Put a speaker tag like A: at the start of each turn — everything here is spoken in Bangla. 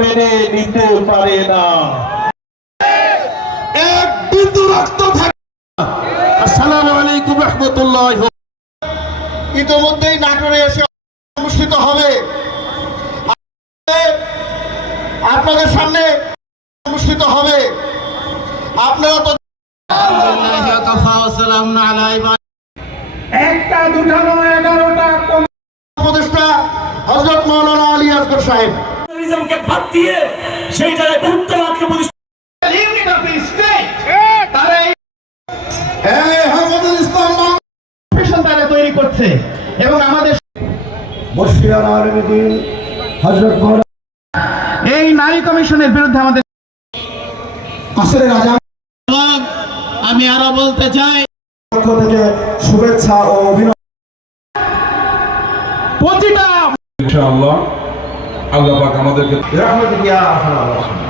A: মেনে নিতে পারে না। এক বিন্দু রক্ত থাকে আসসালামু আলাইকুম রহমতুল্লাহ।
B: ইতিমধ্যেই নাটোরে এসে অনুষ্ঠিত হবে। আপনাদের সামনে অনুষ্ঠিত হবে। আপনারা তো
A: একটা, দুটা নয়, এগারোটা
B: উপদেষ্টা হজরত মৌলানা আলী আসগর সাহেব।
C: টেরোরিজমকে বাদ দিয়ে সেই জায়গায় বহুত্ববাদকে প্রতিষ্ঠা
B: আমি আরও বলতে চাই
D: শুভেচ্ছা ও
E: ইনশাআল্লাহ। আল্লাহ পাক আমাদেরকে
D: রহমতুল্লাহ
B: হেফাজত